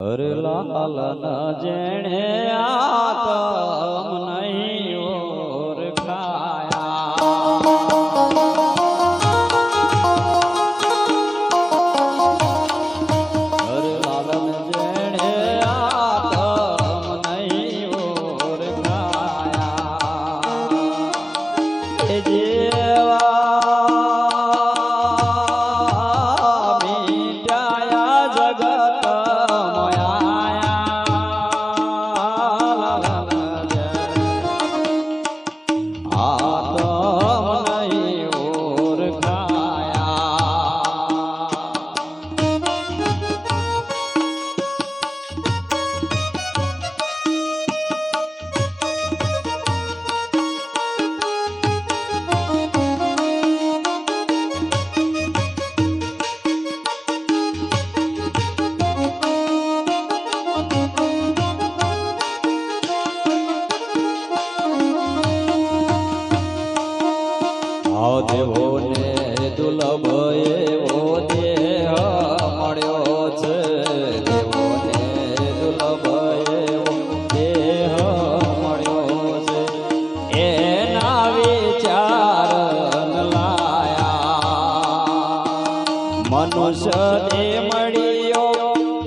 હરલાલ ના જેણે આતમ નહીં ઓળખાયા હરલાલ જેણે આતમ નહીં ઓળખાયા જેવા દેવો ને દુર્લભ એવો દેહ મળ્યો છે દેવો ને દુર્લભ એવો દેહ મળ્યો છે એના વિચાર લાયા મનુષ્ય દે મળ્યો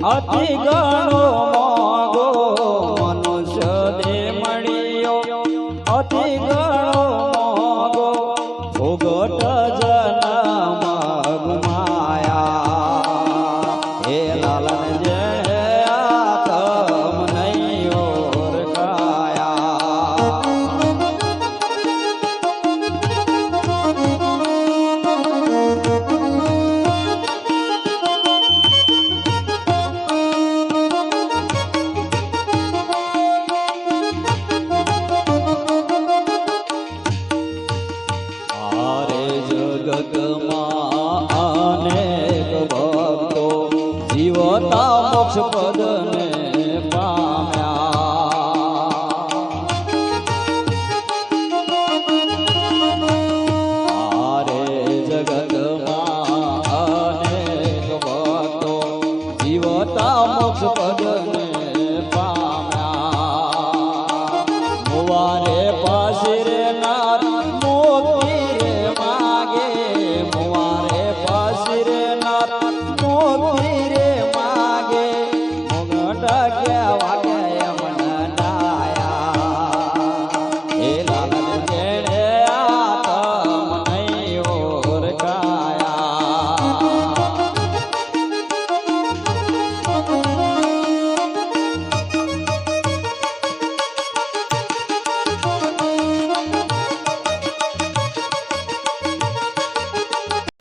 અતિ ગણો મોગો મનુષ્ય દે મળ્યો અતિ ગણો ભોગટ જન્મ ગુમાયા હે લાલન જે આતમ નહીં ઓળખાયા જગતમાં અનેક ભક્તો જીવતા મોક્ષ પદને પામ્યા રે જગતમાં અનેક ભક્તો જીવતા મોક્ષ પદને પામ્યા મુવારે પાસે રે નારી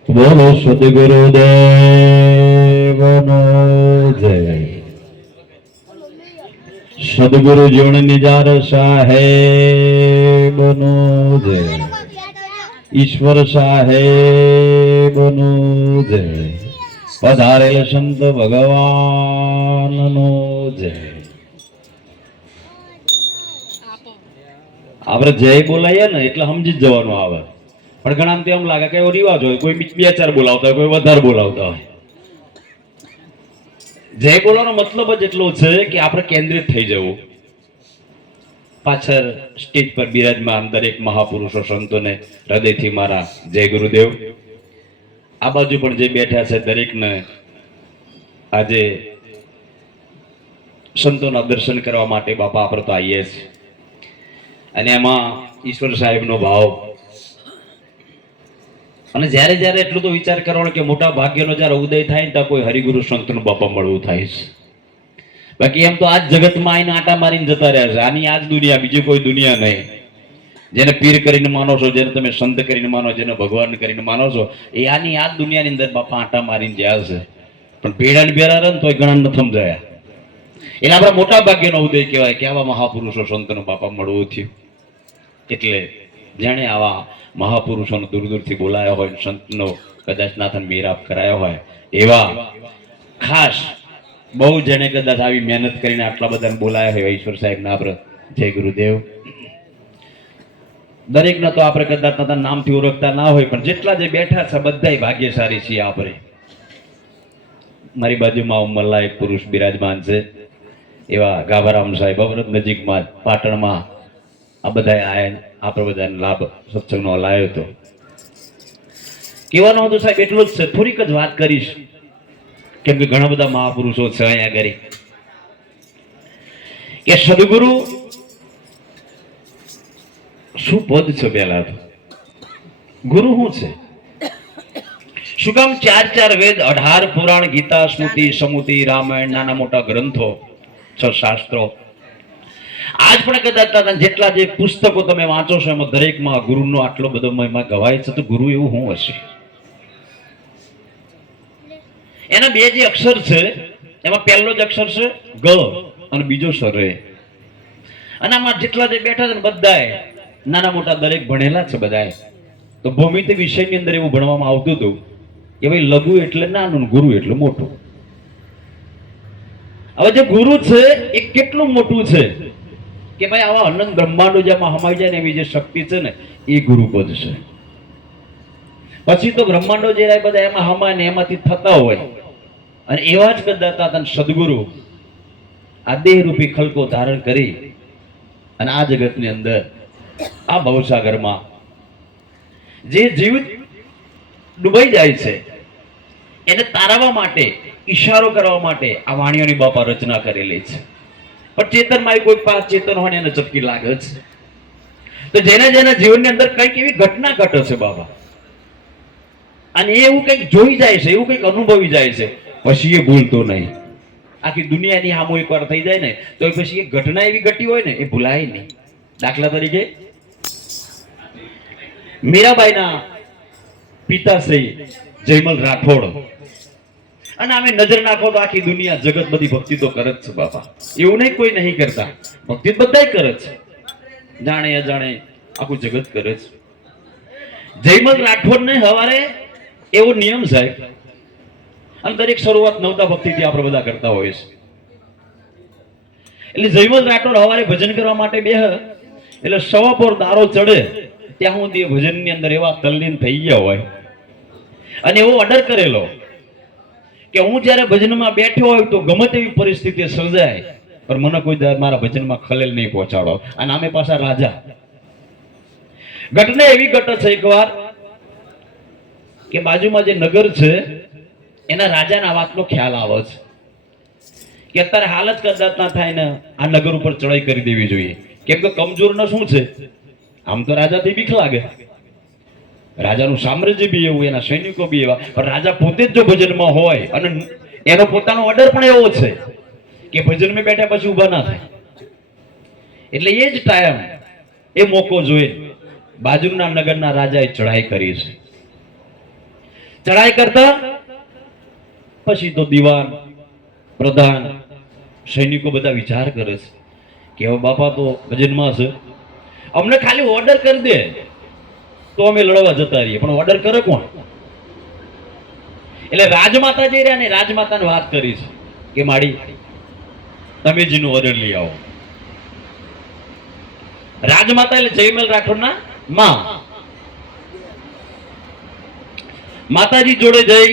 બોલો સદગુરુદેવનો જય સદગુરુ જીવન નિજાર સાહેબનો જય ઈશ્વર સાહેબનો જય પધારેલ સંત ભગવાનનો જય આપણે જય બોલાઈએ ને એટલે સમજી જ જવાનું આવે પણ ઘણા એમ લાગે કે એવો રિવાજ હોય કોઈ બે ચાર બોલાવતા હોય કોઈ વધારે બોલાવતા હોય જય બોલવાનો મતલબ જ એટલો છે કે આપણે કેન્દ્રિત થઈ જવું પાછળ સ્ટેજ પર બિરાજમાન દરેક મહાપુરુષો સંતોને હૃદયથી મારા જય ગુરુદેવ આ બાજુ પણ જે બેઠા છે દરેકને આજે સંતોના દર્શન કરવા માટે બાપા આપણે તો આવીએ છીએ અને એમાં ઈશ્વર સાહેબનો ભાવ અને જ્યારે જ્યારે એટલું તો વિચાર કરવાનો કે મોટા ભાગ્યનો જ્યારે ઉદય થાય ને ત્યાં કોઈ હરિગુરુ સંતનું બાપા મળવું થાય છે બાકી એમ તો આજ જગતમાં આવીને આટા મારીને જતા રહ્યા છે આની આજ દુનિયા બીજી કોઈ દુનિયા નહીં જેને પીર કરીને માનો છો જેને તમે સંત કરીને માનો જેને ભગવાન કરીને માનો છો એ આની આજ દુનિયાની અંદર બાપા આટા મારીને જ્યાં છે પણ ભેડા ને ભેરા રહે ને તો ઘણા ન સમજાયા એટલે આપણા મોટા ભાગ્યનો ઉદય કહેવાય કે આવા મહાપુરુષો સંતનું બાપા મળવું થયું એટલે જેણે આવા મહાપુરુષોનો દૂર દૂરથી બોલાયા હોય સંતનો કદાચ નાથન મેરાપ કરાયો હોય એવા ખાસ બહુ જણે કદાચ આવી મહેનત કરીને આટલા બધાને બોલાયા હોય ઈશ્વર સાહેબના આપણે જય ગુરુદેવ દરેકને તો આપણે કદાચ નામથી ઓળખતા ના હોય પણ જેટલા જે બેઠા છે બધાય ભાગ્યશાળી છીએ આપણે મારી બાજુમાં ઉમરલા એક પુરુષ બિરાજમાન છે, એવા ગાભારામ સાહેબ અવરત નજીકમાં પાટણમાં આ બધા આયા, આપણે બધાને લાભ સત્સંગનો લાવ્યો હતો. કહેવાનું હતું સાહેબ એટલું જ છે, થોડીક જ વાત કરીશ, કેમ કે ઘણા બધા મહાપુરુષો છે અહીંયા આગળ. કે સદગુરુ શું પદ છે? પહેલા તો ગુરુ શું છે? શું કામ 4 વેદ, 18 પુરાણ, ગીતા, સ્મૃતિ, સમૃતિ, રામાયણ, નાના મોટા ગ્રંથો, 6 શાસ્ત્રો, આજ પણ કદાચ જેટલા જે પુસ્તકો તમે વાંચો છો એમાં દરેકમાં ગુરુનો આટલો બધો મહિમા ગવાય છે. તો ગુરુ એવું શું હશે? એના બે જે અક્ષર છે એમાં પહેલો જ અક્ષર છે ગ અને બીજો છે રે. અને આમાં જેટલા જે બેઠા છે ને બધાય નાના મોટા દરેક ભણેલા છે બધાય. તો ભૌમિતિક વિષયની અંદર એવું ભણવામાં આવતું હતું કે ભાઈ લઘુ એટલે નાનું, ગુરુ એટલે મોટું. હવે જે ગુરુ છે એ કેટલું મોટું છે કે ભાઈ આવા અનંત બ્રહ્માંડો જેમાં હમાઈ જાય ને એવી જે શક્તિ છે ને એ ગુરુપદ છે. પછી તો બ્રહ્માંડો જે બધા એમાં હમાય ને એમાંથી થતા હોય, અને એવા જ કદાચ સદગુરુ આ દેહ રૂપી ખલકો ધારણ કરી અને આ જગતની અંદર આ ભવસાગરમાં જે જીવિત ડૂબાઈ જાય છે એને તારવા માટે, ઈશારો કરવા માટે આ વાણીઓની બાપા રચના કરેલી છે. પણ ચેતનમાં કોઈ પાંચ ચેતન હોય એને ચપકી લાગે છે. તો જેના જેના જીવનની અંદર કઈક એવી ઘટના ઘટે છે બાબા, અને એવું કંઈક જોઈ જાય છે, એવું કંઈક અનુભવી જાય છે, પછી એ ભૂલતો નહીં. આખી દુનિયાની સામું એકવાર થઈ જાય ને તો પછી એ ઘટના એવી ઘટી હોય ને એ ભૂલાય નહીં. દાખલા તરીકે મીરાબાઈના પિતાશ્રી જયમલ રાઠોડ, અને અમે નજર નાખો તો આખી દુનિયા જગત બધી ભક્તિ તો કરે જ છે બાપા. એવું નહીં કોઈ નહીં કરતા, ભક્તિ બધા કરે છે, જાણે અજાણે આખું જગત કરે છે. જયમલ રાઠોડ ને હવારે એવો નિયમ સાહેબ, અને દરેક શરૂઆત નવતા ભક્તિથી આપણે બધા કરતા હોઈએ છીએ. એટલે જયમલ રાઠોડ હવારે ભજન કરવા માટે બેહ એટલે સવા પોર દારો ચડે ત્યાં સુધી ભજનની અંદર એવા તલ્લીન થઈ ગયા હોય, અને એવો ઓર્ડર કરેલો કે હું જ્યારે ભજનમાં બેઠો હોય તો ગમે તેવી પરિસ્થિતિ સર્જાય પણ મને કોઈ મારા ભજનમાં ખલેલ નહીં પહોંચાડો. અને આમે પાછા રાજા. ઘટના એવી ઘટે છે એકવાર કે બાજુમાં જે નગર છે એના રાજાના વાતનો ખ્યાલ આવે છે કે અત્યારે હાલ જ કદાચ ના થાય ને આ નગર ઉપર ચડાઈ કરી દેવી જોઈએ, કેમ કે કમજોરના શું છે, આમ તો રાજાથી બીક લાગે, રાજાનું સામ્રાજ્ય બી એવું, એના સૈનિકો બી એવા, પણ રાજા પોતે જ જો ભજનમાં હોય અને એનો પોતાનો ઓર્ડર પણ એવો છે કે ભજનમાં બેઠા પછી ઊભા ના થાય. એટલે એ જ ટાઈમ એ મોકો જોઈ બાજુના નગરના રાજાએ ચડાઈ કરી છે. ચડાઈ કરતા પછી તો દિવાન, પ્રધાન, સૈનિકો બધા વિચાર કરે છે કે હવે બાપા તો ભજનમાં છે, અમને ખાલી ઓર્ડર કરી દે તો અમે લડવા જતા રહીએ, પણ ઓર્ડર કરે કોણ? એટલે રાજમાતા જે રહ્યા ને રાજમાતાને વાત કરી છે કે માડી તમે જીનો ઓર્ડર લઈ આવો. રાજમાતા એટલે જયમલ રાઠોડના માં. માતાજી જોડે જઈ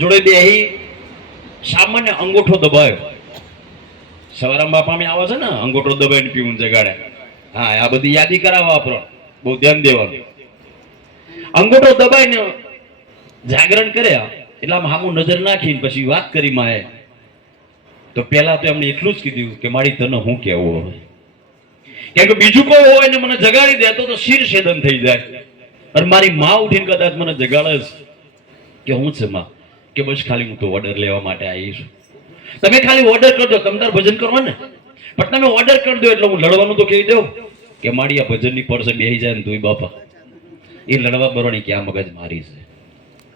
જોડે બેહી સામાન્ય અંગૂઠો દબાયો. સવારામ બાપા આવે છે ને અંગૂઠો દબાઈને પીવું જગાડે, હા આ બધી યાદી કરાવો, આપણો બહુ ધ્યાન દેવાનું. અંગૂઠો દબાઈને જાગરણ કર્યા એટલે આમ હામું નજર નાખીને પછી વાત કરી માએ. તો પેલા તો એમણે એટલું જ કીધું કે મારી તને હું કેવું હવે, કેમ કે બીજું કોઈ હોય ને મને જગાડી દે તો શિર છેદન થઈ જાય. અને મારી માં ઉઠીને કદાચ મને જગાડે કે હું છે માં, કે બસ ખાલી હું તો ઓર્ડર લેવા માટે આવી છું, તમે ખાલી ઓર્ડર કરજો, તમે તાર ભજન કરવા ને, પણ તમે ઓર્ડર કરી દો એટલે હું લડવાનું તો કહી દઉં કે મારી આ ભજનની પડસે બેસી જાય ને તું બાપા એ લડવા બરોની ક્યાં મગજ મારી છે.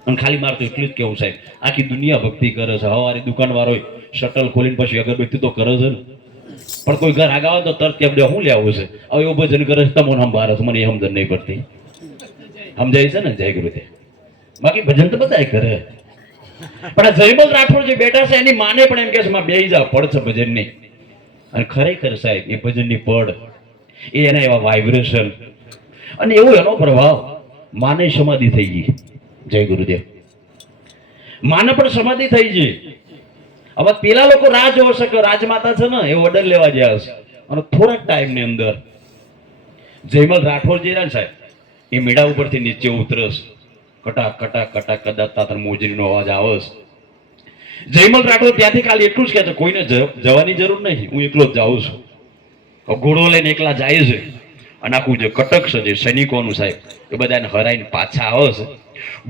અને ખાલી મારે તો એટલું જ કેવું સાહેબ, આખી દુનિયા ભક્તિ કરે છે, હવારી દુકાન વાળો શટલ ખોલીને પછી અગરબત્તી તો કરે છે ને, પણ કોઈ ઘર આગાવે તો તરત કે હું લેવું છે, હવે એવું ભજન કરે છે તમને સંભાળે છે, મને એ સમજણ નહીં પડતી. સમજાય છે ને? જય ગુરુદેવ. બાકી ભજન તો બધા કરે, પણ આ જયમલ રાઠોડ જે બેઠા છે એની માને પણ એમ કે છે માં બેહી જાવ, પડ છે ભજનની. અને ખરેખર સાહેબ એ ભજનની પડ, એ એના એવા વાઇબ્રેશન અને એવો એનો પ્રભાવ, માને સમાધિ થઈ ગઈ. જય ગુરુદેવ. માને પણ સમાધિ થઈ ગઈ. હવે પેલા લોકો રાહ જોશે કે રાજમાતા છે ને એ ઓર્ડર લેવા ગયા હશે અને થોડાક ટાઈમ ની અંદર જયમલ રાઠોડ જે રહ્યા ને સાહેબ એ મેળા ઉપરથી નીચે ઉતરશે. કટા કટા કટા કદાચ તાતર મોજરીનો અવાજ આવે છે. જયમલ રાઠોડ ત્યાંથી ખાલી એટલું જ કહે છે કોઈને જવાની જરૂર નહીં, હું એકલો જ જાઉં છું. ઘોડો લઈને એકલા જાય છે અને આખું જે કટક છે જે સૈનિકોનું સાહેબ એ બધાને હરાઈને પાછા આવે છે.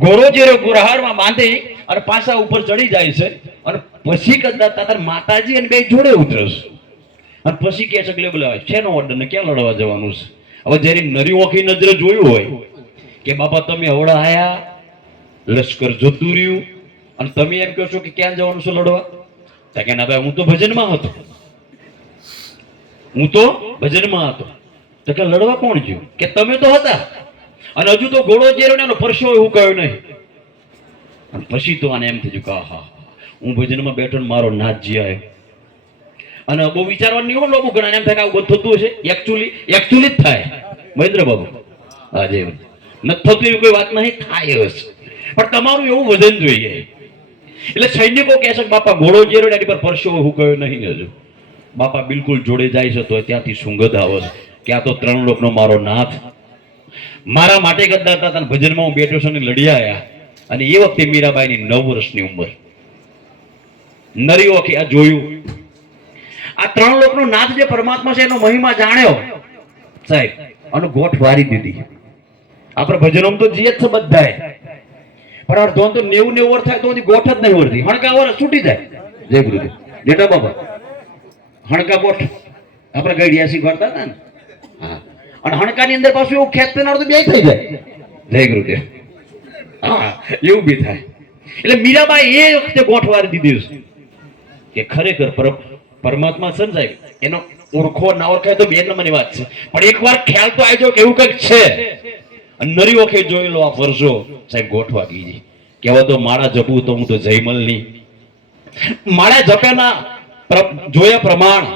ઘોડો જે ગુરહારમાં બાંધી અને પાછા ઉપર ચડી જાય છે અને પછી કદાચ તાતર માતાજી અને બે જોડે ઉતરશે અને પછી કે છે કે બોલાવે શેનો ઓર્ડર ને ક્યાં લડવા જવાનું છે. હવે જયારે નરી ઓખી નજરે જોયું હોય કે બાપા તમે હવડા આયા, લશ્કર જતું રહ્યું અને તમે એમ કહો છો કે ક્યાં જવાનું છે લડવા? તો કે ના ભાઈ હું તો ભજનમાં હતો, હું તો ભજનમાં હતો. તો કે લડવા કોણ ગયું? કે તમે તો હતા અને હજુ તો ઘોડો જેરો ને એનો પરસો એવું કહ્યું નહીં. અને પછી તો આને એમ થઈ ગયું કે હા હું ભજનમાં બેઠો ને મારો નાથ જીયા અને બહુ વિચારવાનું નહીં હોય. લોકો ઘણા એમ થાય કે આવું બધું થતું હશે. એકચ્યુઅલી જ થાય મહેન્દ્ર બાબુ. આજે નથી થતું એવી કોઈ વાત નહીં, થાય હશે પણ તમારું એવું વજન જોઈએ. એટલે સૈનિકો કહે છે કે બાપા ઘોડો જેરો એની પર પરસો હું કહ્યું નહીં. હજુ બાપા બિલકુલ જોડે જાય છે તો ત્યાંથી સુગંધ આવે છે કે આ તો ત્રણ લોકનો મારો નાથ મારા માટે કરતા હતા. ભજનમાં હું બેઠો છું ને લડી આવ્યા. અને એ વખતે મીરાબાઈની 9 વર્ષની ઉંમર. નરી ઓખી આ જોયું. આ ત્રણ લોકનો નાથ જે પરમાત્મા છે એનો મહિમા જાણ્યો સાહેબ અને ગોઠ વારી દીધી. આપણે ભજનોમાં તો જીએ જ છે બધાય પણ અડધો તો 90 વર્ષ થાય તો ગોઠ જ નહીં વળતી. હણકા વર્ષ છૂટી જાય. જય ગુરુદેવ ડેટા બાબા હણકા ગોઠ આપણે ગઈડિયાસી કરતા હતા ને. હા અને હણકાની અંદર પાછું એવું ખેંચતે ના તો બે થઈ જાય. જય ગુરુદેવ. હા એવું બી થાય. એટલે મીરાબાઈ એ વખતે ગોઠ વારી દીધી કે ખરેખર પરમાત્મા છે ને સાહેબ એનો ઓળખો ના ઓળખાય તો બે નંબરની વાત છે પણ એકવાર ખ્યાલ તો આવી જાવ કે એવું કંઈક છે. નરી વખતે જોઈ લો આ વર્ષો સાહેબ ગોઠવા ગઈ કેવા તો માળા જપું તો હું તો જયમલની માળા જપ્યાના જોયા પ્રમાણ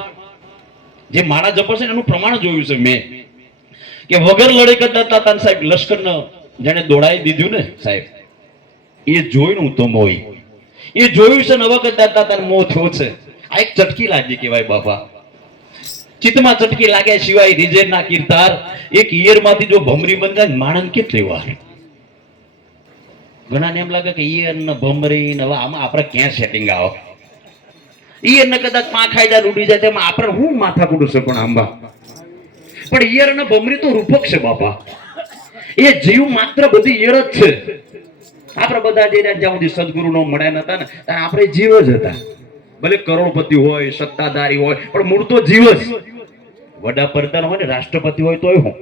જે માળા જપે છે એનું પ્રમાણ જોયું છે મેં કે વગર લડે કરતા સાહેબ લશ્કરને જેને દોડાઈ દીધું ને સાહેબ એ જોઈને હું તો મોઈ એ જોયું છે નવા કરતા મોહ થયો છે. આ એક ચટકી લાગી કહેવાય બાપા. ચિત્તમાં ચટકી લાગ્યા સિવાય રીજે ના કીર્તાર એક ઈયરમાંથી જો ભમરી બન જાય માણસ કેટલી વાર. ઘણાને એમ લાગે કે ઈયર ને ભમરી ને આમાં આપણે ક્યાં સેટિંગ આવે. ઈયર ને કદાચ પાંખ ખાઈ જાય ઉડી જાય તેમાં આપણે હું માથા કુડું છે પણ આંબા પણ ઈયર અને ભમરી તો રૂપક છે બાપા. એ જીવ માત્ર બધી ઈયર જ છે. આપણે બધા જે જ્યાં સુધી સદગુરુ નો મળ્યા નતા ને ત્યાં આપણે જીવ જ હતા. ભલે કરોડપતિ હોય સત્તાધારી હોય પણ મૂળ તો જીવ જ. વડાપ્રધાન હોય ને રાષ્ટ્રપતિ હોય તોય હું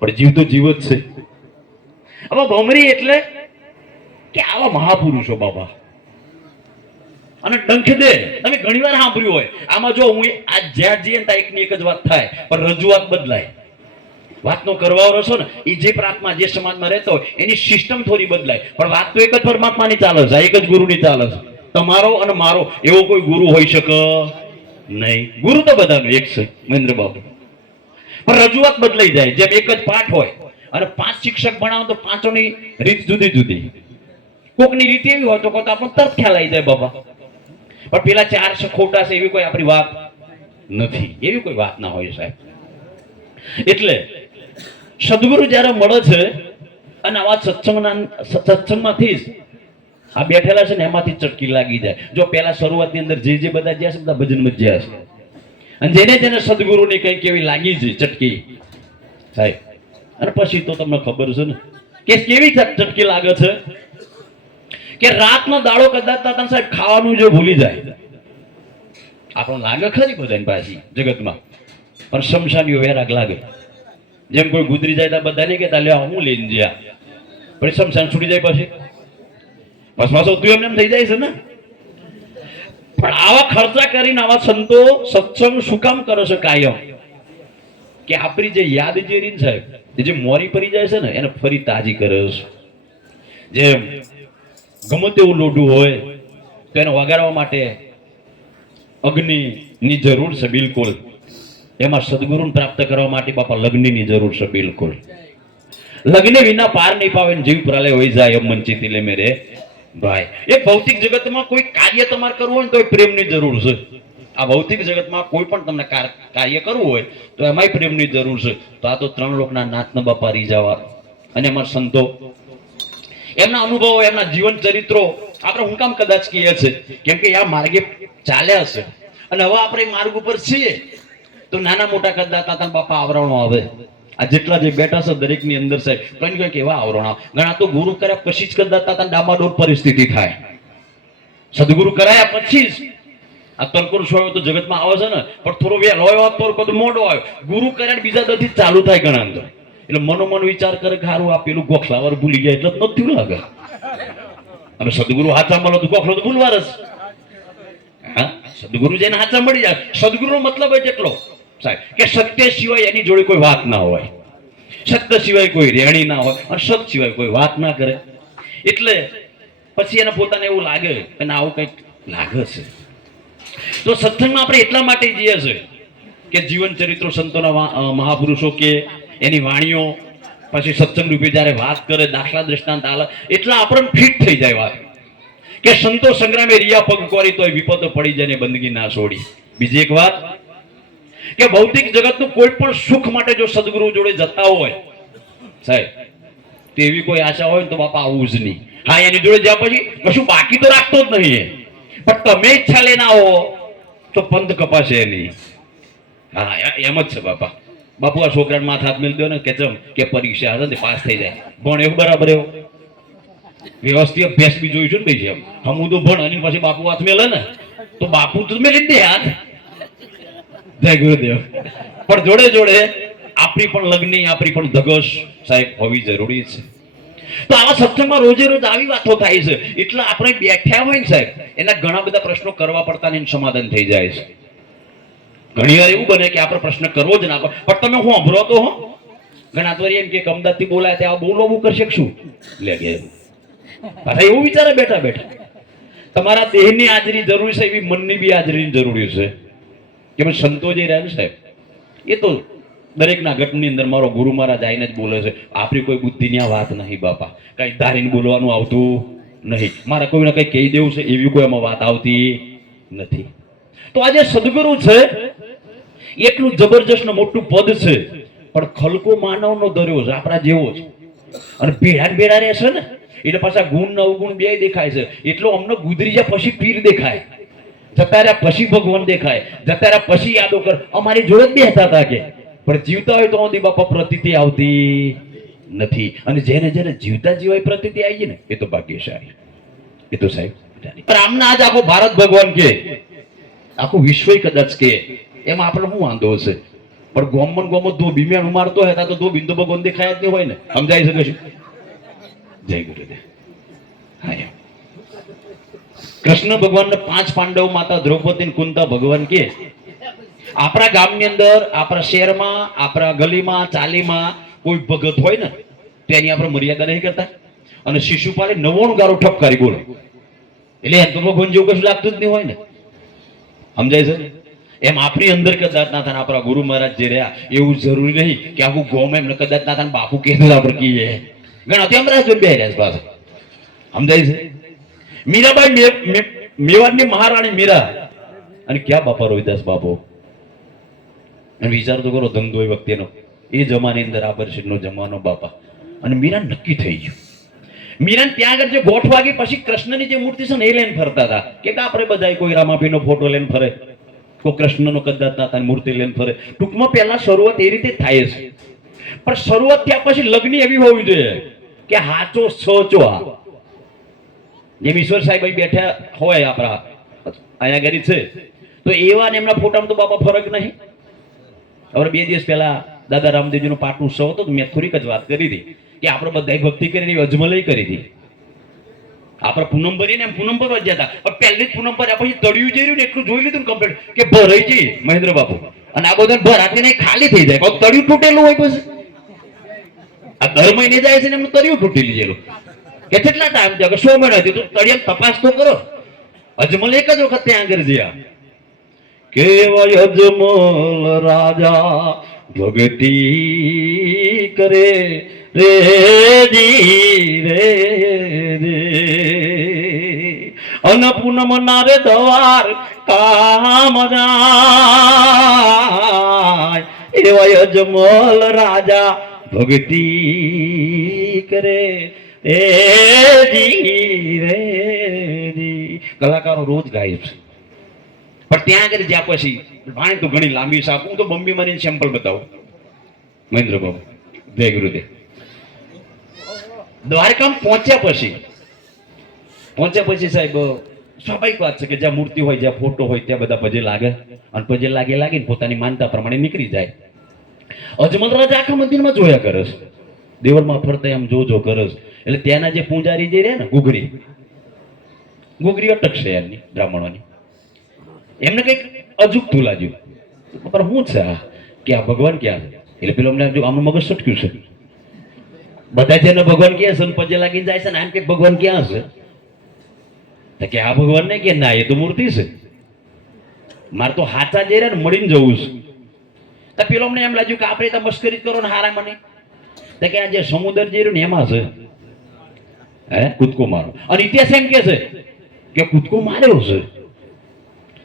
પણ જીવ તો જીવ જ છે. હવે ભમરી એટલે કે આવા મહાપુરુષો બાબા અને ડંખ દે તમે ઘણી વાર સાંભળ્યું હોય. આમાં જો હું આ જ્યાં જઈએ ને એકની એક જ વાત થાય પણ રજૂઆત બદલાય. વાતનો કરવાઓ રસો ને એ જે પ્રાંતમાં જે સમાજમાં રહેતો હોય એની સિસ્ટમ થોડી બદલાય પણ વાત તો એક જ પરમાત્માની ચાલે છે, એક જ ગુરુની ચાલે છે. તમારો અને મારો એવો કોઈ ગુરુ હોઈ શકે નહીં. ગુરુ તો બધાનો એક છે મહેન્દ્ર બાબુ પણ રજૂઆત બદલાઈ જાય. જેમ એક જ પાઠ હોય અને 5 શિક્ષક ભણાવો તો 5ની રીત જુદી જુદી. કોકની રીત એવી હોય તો કોક આપણને તરત ખ્યાલ આવી જાય બાબા પણ પેલા 4 ખોટા છે એવી કોઈ આપણી વાત નથી. એવી કોઈ વાત ના હોય સાહેબ. એટલે સદગુરુ જયારે મળે છે અને આવા સત્સંગમાંથી આ બેઠેલા છે ને એમાંથી ચટકી લાગી જાય. જો પેલા શરૂઆતની અંદર જે બધા જ્યાં છે બધા ભજનમાં જ્યાં છે અને જેને સદગુરુની કંઈક એવી લાગી છે ચટકી સાહેબ અને પછી તો તમને ખબર છે ને કે કેવી ચટકી લાગે છે કે રાતનો દાડો કદાચ સાહેબ ખાવાનું જો ભૂલી જાય. આપણને લાગે ખરી બધાની પાછી જગતમાં પણ શમશાનીઓ વેરાગ લાગે. જેમ કોઈ ગુજરી જાય તો બધા નહીં કહેતા લે હું લઈને જ્યાં પણ શમશાન છૂટી જાય પછી પાછો તું એમ થઈ જાય છે ને. પણ આવા ખર્ચા કરીને આવા સંતો સત્સંગ શું કામ કરે છે કાયમ કે આપણી જે યાદ જે રીત સાહેબ જે મોરી પડી જાય છે ને એને ફરી તાજી કરે છે. જેમ ગમે તેવું લોઢું હોય તો એને વગાડવા માટે અગ્નિની જરૂર છે બિલકુલ. એમાં સદગુરુને પ્રાપ્ત કરવા માટે બાપા લગ્નની જરૂર છે બિલકુલ. લગ્ન વિના પાર નહીં પાવે જીવ પ્રલય હોઈ જાય એમ મંચિત લે મેરે ભાઈ એ ભૌતિક જગતમાં કોઈ કાર્ય તમારે કરવું હોય ને તો એ પ્રેમની જરૂર છે. આ ભૌતિક જગતમાં કોઈ પણ તમને કાર્ય કરવું હોય તો એમાંય પ્રેમની જરૂર છે. તો આ તો ત્રણ લોકના નાથના બાપા રીઝાવા અને અમારા સંતો એમના અનુભવો એમના જીવન ચરિત્રો આપણે હું કામ કદાચ કહીએ છે કેમ કે આ માર્ગે ચાલ્યા છે અને હવે આપણે માર્ગ ઉપર છીએ તો નાના મોટા કદાચ તાતા બાપા આવરણો આવે. આ જેટલા જે બેઠા છે દરેક ની અંદર સાહેબ કઈ કઈ કેવા આવરણ આવે. ઘણા તો ગુરુ કર્યા પછી જ કદાચ તાતા ડામાડોળ પરિસ્થિતિ થાય. સદગુરુ કરાયા પછી જ આ તલકોર છોયો તો જગતમાં આવે છે ને પણ થોડો વહેલો આવ્યો તો કદું મોડો આવ્યો. ગુરુ કર્યા બીજા દરથી ચાલુ થાય ઘણા અંદર. એટલે મનોમન વિચાર કરે કે હારું આ પેલું ગોખલાવર ભૂલી ગયા એટલે નથી લાગે. અને સદગુરુ હાથા મળો તો ગોખલો તો ભૂલવાર જ. હા, સદગુરુ જેને હાથા મળી જાય. સદગુરુનો મતલબ જ એટલો સાહેબ કે સત્ય સિવાય એની જોડે કોઈ વાત ના હોય, સત્ય સિવાય કોઈ રેણી ના હોય અને સત સિવાય કોઈ વાત ના કરે. એટલે પછી એને પોતાને એવું લાગે કે ના આવું કંઈક લાગે છે. તો સત્સંગમાં આપણે એટલા માટે જઈએ છે કે જીવન ચરિત્રો સંતોના મહાપુરુષો કે એની વાણીઓ પછી સત્સંગ રૂપે જયારે વાત કરે દાખલા દ્રષ્ટાંત આલે એટલા આપણને ફિટ થઈ જાય વાત કે સંતો સંગ્રામે રિયા પગ કોરી તોય વિપતો પડી જાય ને બંદગી ના છોડી. બીજી એક વાત કે ભૌતિક જગતનું કોઈ પણ સુખ માટે જો સદગુરુ જોડે જતા હોય સાહેબ તેવી કોઈ આશા હોય તો બાપા આવું જ નહીં. હા, એની જોડે જ્યાં પછી કશું બાકી તો રાખતો જ નહીં પણ તમે ઈચ્છા લઈને આવો તો પંથ કપાશે નહીં. હા, એમ જ છે બાપા. બાપુ આ છોકરાને માથે હાથ મેળ દો ને કે ચમ કે પરીક્ષા હશે ને પાસ થઈ જાય ભણ એવું બરાબર એવું વ્યવસ્થિત અભ્યાસ બી જોઈશું ને ભાઈ. એમ હું તો ભણ અને પછી બાપુ હાથ મેલે ને તો બાપુ તો મેલી દે હાથ. જય ગુરુદેવ. પણ જોડે જોડે આપણી પણ લગ્ન આપણી પણ ધગશ સાહેબ હોવી જરૂરી છે. તો આવા સત્સંગમાં રોજે રોજ આવી વાતો થાય છે એટલે આપણે બેઠ્યા હોય ને સાહેબ એના ઘણા બધા પ્રશ્નો કરવા પડતા ને સમાધાન થઈ જાય છે. ઘણી વાર એવું બને કે આપણે પ્રશ્ન કરવો જ ના પણ તમે હું અભરો તો હો ઘણા તો એમ કે અમદાવાદ થી બોલાય ત્યાં બોલવું કરશે શું લે ગયા પાછા એવું વિચારે બેઠા બેઠા. તમારા દેહની હાજરી જરૂરી છે એવી મનની બી હાજરી જરૂરી છે. કે સંતો જે રહ્યા ને સાહેબ એ તો દરેકના ઘટની અંદર મારો ગુરુ મહારાજ આઈને જ બોલે છે. આપણી કોઈ બુદ્ધિની આ વાત નહીં બાપા, કઈ ધારીને બોલવાનું આવતું નહીં. મારે કોઈને કઈ કહી દેવું છે એવી કોઈ એમાં વાત આવતી નથી. તો આજે સદગુરુ છે એટલું જબરજસ્ત ને મોટું પદ છે પણ ખલકો માનવનો દર્યો છે આપણા જેવો જ અને ભેળા ભેળા રહેશે ને એટલે પાછા ગુણ ને અવગુણ બે દેખાય છે. એટલો અમને ગુદરી જાય પછી પીર દેખાય, જતા રહ્યા પછી ભગવાન દેખાય, જતા રહ્યા પછી યાદો કર. અમારી જોડે જ બેસતા હતા કે પણ જીવતા હોય તો ઓદી બાપા પ્રતીતિ આવતી નથી. અને જેને જેને જીવતા જીવાય પ્રતીતિ આવી જાય ને એ તો ભાગ્યશાળી. એ તો સાહેબ આમના આજ આખો ભારત ભગવાન કે આખું વિશ્વ કદાચ કે એમાં આપણે શું વાંધો હશે પણ ગોમન ગોમો દો બીમિયાન ઉમારતો હતા તો દો બિંદુ ભગવાન દેખાય જ નહીં હોય ને. સમજાઈ શકે છે. જય ગુરુદેવ. હા, કૃષ્ણ ભગવાનને 5 પાંડવ માતા દ્રૌપદી ને કુંતા ભગવાન કે આપણા ગામની અંદર આપણા શહેરમાં આપણા ગલીમાં ચાલીમાં કોઈ ભગત હોય ને તેની આપણે મર્યાદા નહીં કરતા અને શિશુપાલે 99 ગારો ઠપકારી બોલો એટલે એમ તો ભગવાન જેવું કશું લાગતું જ નહીં હોય ને. સમજાય છે. એમ આપણી અંદર કદાચ ના થાય આપણા ગુરુ મહારાજ જે રહ્યા એવું જરૂરી નહીં કે આખું ગોમ એમને કદાચ ના થાય બાપુ કહેતું આપણે કહીએ ઘણા તેમ રાજ બે રહ્યા પાછા. સમજાય છે. મીરાબાઈ મેવાડની મહારાણી મીરા અને ક્યાં બાપા રોહિદાસ બાપો વિચાર તો કરો ધંધો એ વખતેનો એ જમાની અંદર આ પરિષદનો જમાનો બાપા. અને મીરા નક્કી થઈ ગયું. મીરા ત્યાં આગળ જે ગોઠ વાગી પછી કૃષ્ણની જે મૂર્તિ છે ને એ લઈને ફરતા હતા કે આપણે બધા કોઈ રામાપીનો ફોટો લઈને ફરે કોઈ કૃષ્ણનો કદાચ ના થાય મૂર્તિ લઈને ફરે. ટૂંકમાં પહેલા શરૂઆત એ રીતે થાય છે પણ શરૂઆત ત્યાં પછી લગ્ન એવી હોવી જોઈએ કે હાચો સોચો આ જેમ ઈશ્વર સાહેબ બેઠા હોય આપણા અહીંયા ઘરે છે તો એવા ને એમના ફોટામાં તો બાપા ફરક નહીં. હવે 2 દિવસ પહેલા દાદા રામદેવજીનો પાઠ ઉત્સવ હતો તો મેં થોડીક જ વાત કરી હતી કે આપણે બધા ભક્તિ કરીને અજમલય કરી હતી. આપણે પૂનમ ભરીને એમ પૂનમ ભરવા જતા પણ પહેલી જ પૂનમ ભર્યા પછી તળિયું જઈ રહ્યું ને એટલું જોઈ લીધું ને કમ્પ્લીટ કે ભરાઈ જઈએ મહેન્દ્ર બાપુ અને આ બધા ભરાતી નહીં ખાલી થઈ જાય તળિયું તૂટેલું હોય પછી આ દર મહિને જાય છે ને એમનું તળિયું તૂટી લીધેલું કે કેટલા ટાઈમ થયો કે 100 મહિના થયું તો તળિયા તપાસ તો કરો. અજમલ એક જ વખત ત્યાં આગળ જ્યાં કેવાય અજમલ રાજા ભક્તિ કરે રે જી રે અન પૂનમ નારે દ્વાર કામ જાય એવા યજમલ રાજા ભક્તિ કરે એ જી રે જી. કલાકારો રોજ ગાય છે પણ ત્યાં આગળ જ્યાં પછી વાણી તો ઘણી લાંબી સાપ હું તો બંબી મારીને સેમ્પલ બતાવું. મહેન્દ્ર બાબુ જય ગુરુદેવ. દ્વારકામાં પહોંચ્યા પછી સાહેબ સ્વાભાવિક વાત છે કે જ્યાં મૂર્તિ હોય જ્યાં ફોટો હોય ત્યાં બધા પજે લાગે અને પજે લાગીને પોતાની માનતા પ્રમાણે નીકળી જાય. અજમલ રાજા આખા મંદિરમાં જોયા કરે છે, દેવળમાં ફરતા એમ જો કરે છે. એટલે ત્યાંના જે પૂજારી જે રહે ને ગુગરી અટકશે એમની બ્રાહ્મણોની. એમને કઈક અજુગતું લાગ્યું પણ શું છે આ કે આ ભગવાન ક્યાં છે? એટલે પેલો અમને આમનું મગજ સટક્યું છે. બધા જેને ભગવાન ક્યાં છે પજે લાગીને જાય છે ને આમ કે ભગવાન ક્યાં છે? તો કે આ ભગવાન ને કે ના એ તો મૂર્તિ છે, મારે તો હાચા જે ને મળીને જવું છે. તો પેલો અમને એમ લાગ્યું કે આપણે તો મસ્કરી કરો ને હારા મને. તો કે આ જે સમુદ્ર જે રહ્યું ને એમાં છે હે કૂદકો મારો. અને ઇતિહાસ એમ કે છે કે કૂદકો માર્યો છે.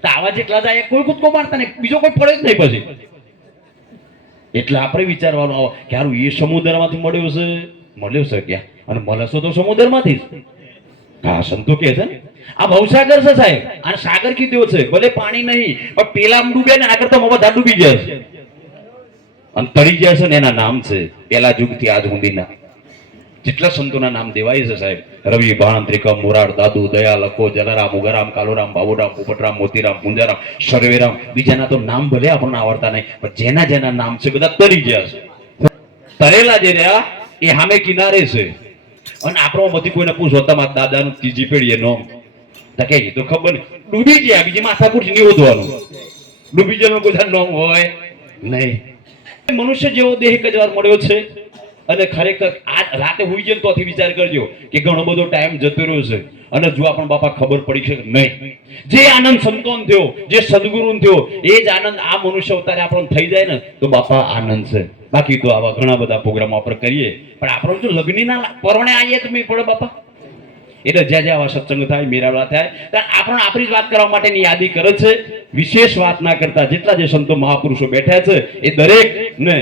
તો આવા જેટલા જાય કોઈ કૂદકો મારતા નહીં, બીજો કોઈ પડે જ નહીં પછી. એટલે આપણે વિચારવાનું આવે કે હારું એ સમુદ્રમાંથી મળ્યો છે ક્યાં? અને મળે છે તો સમુદ્રમાંથી જ. હા સંતો કે છે ને આ ભવસાગર છે સાહેબ, અને સાગર કીધો છે ભલે પાણી નહીં પણ પેલા ડૂબ્યા ને આગળ તો બધા ડૂબી ગયા છે અને તળી ગયા છે ને એના નામ છે પેલા યુગથી આજ સુધીના જેટલા સંતોના નામ દેવાય છે સાહેબ. રવિ, ભાણ, ત્રિકમ, મોરાર, દાદુ, દયા, લખો, જલારામ, ઉગારામ, કાલુરામ, બાબુરામ, પોપટરામ, મોતીરામ, પુંજારામ, સર્વેરામ. બીજાના તો નામ ભલે આપણને આવડતા નહીં પણ જેના નામ છે બધા તરી ગયા છે. તરેલા જે રહ્યા એ સામે કિનારે છે. અને આપણો માંથી કોઈને પૂછો તમારા દાદાનું ત્રીજી પેઢી નો કે તો ખબર નહીં, ડૂબી ગયા બીજી માથાકૂટ નહીં વધવાનું. ડૂબી જવાનો કોઈ નોમ હોય નહીં. મનુષ્ય જેવો દેહ એક જ વાર મળ્યો છે. અને ખરેખર આ રાતે હોઈ જાય તો વિચાર કરજો કે ઘણો બધો ટાઈમ જતો રહ્યો છે અને જો આપણને બાપા ખબર પડી છે નહીં. જે આનંદ સંતોન થયો, જે સદગુરુ થયો, એ જ આનંદ આ મનુષ્ય અવતારે આપણને થઈ જાય ને તો બાપા આનંદ છે. બાકી તો આવા ઘણા બધા પ્રોગ્રામો આપણે કરીએ પણ આપણે જો લગ્નના પરણે આવીએ તો મેં પડે બાપા. એટલે જ્યાં આવા સત્સંગ થાય, મેળાવડા થાય ત્યારે આપણને આપણી જ વાત કરવા માટેની યાદી કરે છે. વિશેષ વાત ના કરતા જેટલા જે સંતો મહાપુરુષો બેઠા છે એ દરેક ને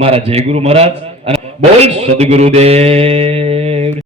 મારા જય ગુરુ મહારાજ અને બોલ સદગુરુદેવ.